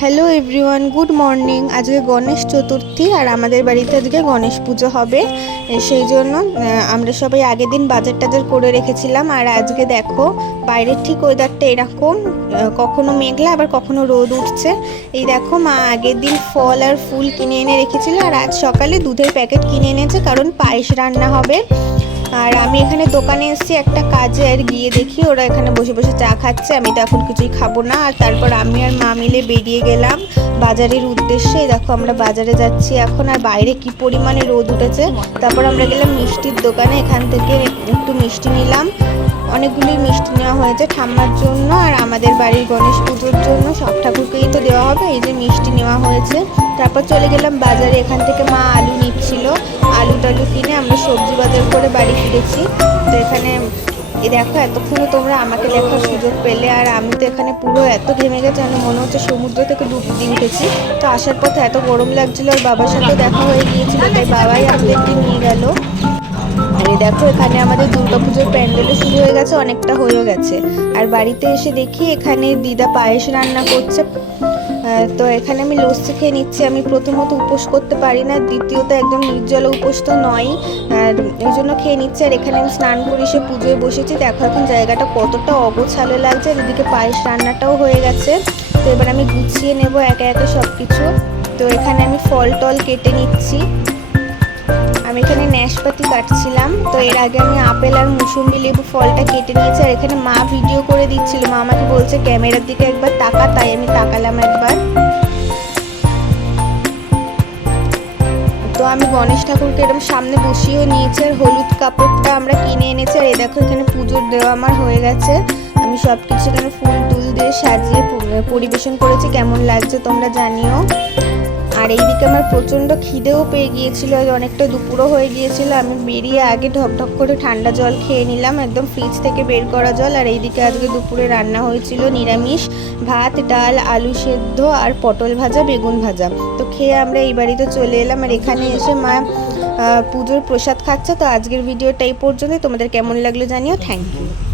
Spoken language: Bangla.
Hello everyone, good morning. আজকে গণেশ চতুর্থী আর আমাদের বাড়িতে আজকে গণেশ পুজো হবে। সেই জন্য আমরা সবাই আগের দিন বাজার টাজার করে রেখেছিলাম। আর আজকে দেখো বাইরের ঠিক ওয়েদারটা এরকম, কখনো মেঘলা আবার কখনো রোদ উঠছে। এই দেখো মা আগের দিন ফল আর ফুল কিনে এনে রেখেছিল, আর আজ সকালে দুধের প্যাকেট কিনে এনেছে, কারণ পায়েস রান্না হবে। আর আমি এখানে দোকানে এসেছি একটা কাজে, আর গিয়ে দেখি ওরা এখানে বসে বসে চা খাচ্ছে। আমি তো এখন কিছুই খাবো না। আর তারপর আমি আর মা মিলে বেরিয়ে গেলাম বাজারের উদ্দেশ্যে। দেখো আমরা বাজারে যাচ্ছি এখন, আর বাইরে কি পরিমাণে রোদ উঠেছে। তারপর আমরা গেলাম মিষ্টির দোকানে, এখান থেকে একটু মিষ্টি নিলাম। অনেকগুলি মিষ্টি নেওয়া হয়েছে ঠাম্মার জন্য আর আমাদের বাড়ির গণেশ পুজোর জন্য, সব ঠাকুরকেই তো দেওয়া হবে, এই যে মিষ্টি নেওয়া হয়েছে। তারপর চলে গেলাম বাজারে, এখান থেকে মা আলু নিচ্ছিল। আলু টালু কিনে আমরা সবজি বাজার করে বাড়ি ফিরেছি। তো এখানে এই দেখো এতক্ষণে তোমরা আমাকে দেখার সুযোগ পেলে, আর আমি তো এখানে পুরো এত ঘেমে গেছে, আমি মনে হচ্ছে সমুদ্র থেকে ডুব দিয়ে উঠেছি। তো আসার পথে এত গরম লাগছিল, আর বাবার সাথে দেখা হয়ে গিয়েছিল, তাই বাবাই আমাদেরকে নিয়ে গেল। আর এই দেখো এখানে আমাদের দুর্গাপুজোর প্যান্ডেলও শুরু হয়ে গেছে, অনেকটা হয়েও গেছে। আর বাড়িতে এসে দেখি এখানে দিদা পায়েস রান্না করছে। তো এখানে আমি লস্যি খেয়ে নিচ্ছি। আমি প্রথমত উপোস করতে পারি না, দ্বিতীয়ত একদম নির্জল উপোস তো নয়, আর এই জন্য খেয়ে নিচ্ছি। আর এখানে আমি স্নান করে এসে পুজোয় বসেছি। দেখো এখন জায়গাটা কতটা অগোছালো লাগছে, আর এদিকে পায়েস রান্নাটাও হয়ে গেছে। তো এবার আমি গুছিয়ে নেব একে একে সব কিছু। তো এখানে আমি ফল টল কেটে নিচ্ছি। আমি এখানে ন্যাশপাতি কাটছিলাম। তো এর আগে আমি আপেল আর মুসুম্বি লেবু ফলটা কেটে নিয়েছি। আর এখানে মা ভিডিও করে দিচ্ছিল, মা আমাকে বলছে ক্যামেরার দিকে একবার তাকা, তাই আমি তাকালাম একবার। তো আমি গণেশ ঠাকুরকে এরকম সামনে বসিয়েও নিয়েছি, আর হলুদ কাপড়টা আমরা কিনে এনেছি। আর এই দেখো এখানে পুজোর দেওয়া আমার হয়ে গেছে। আমি সব কিছু এখানে ফুল টুল দিয়ে সাজিয়ে পরিবেশন করেছি। কেমন লাগছে তোমরা জানিও। আর এইদিকে আমার প্রচণ্ড খিদেও পেয়ে গিয়েছিল, অনেকটা দুপুরও হয়ে গিয়েছিল। আমি বেরিয়ে আগে ঢকঢক করে ঠান্ডা জল খেয়ে নিলাম, একদম ফ্রিজ থেকে বের করা জল। আর এইদিকে আজকে দুপুরে রান্না হয়েছিল নিরামিষ ভাত, ডাল, আলু সেদ্ধ আর পটল ভাজা, বেগুন ভাজা। তো খেয়ে আমরা এই বাড়িতে চলে এলাম। আর এখানে এসে মা পুজোর প্রসাদ খাচ্ছে। তো আজকের ভিডিওটা এই পর্যন্তই। তোমাদের কেমন লাগলো জানিও। Thank you.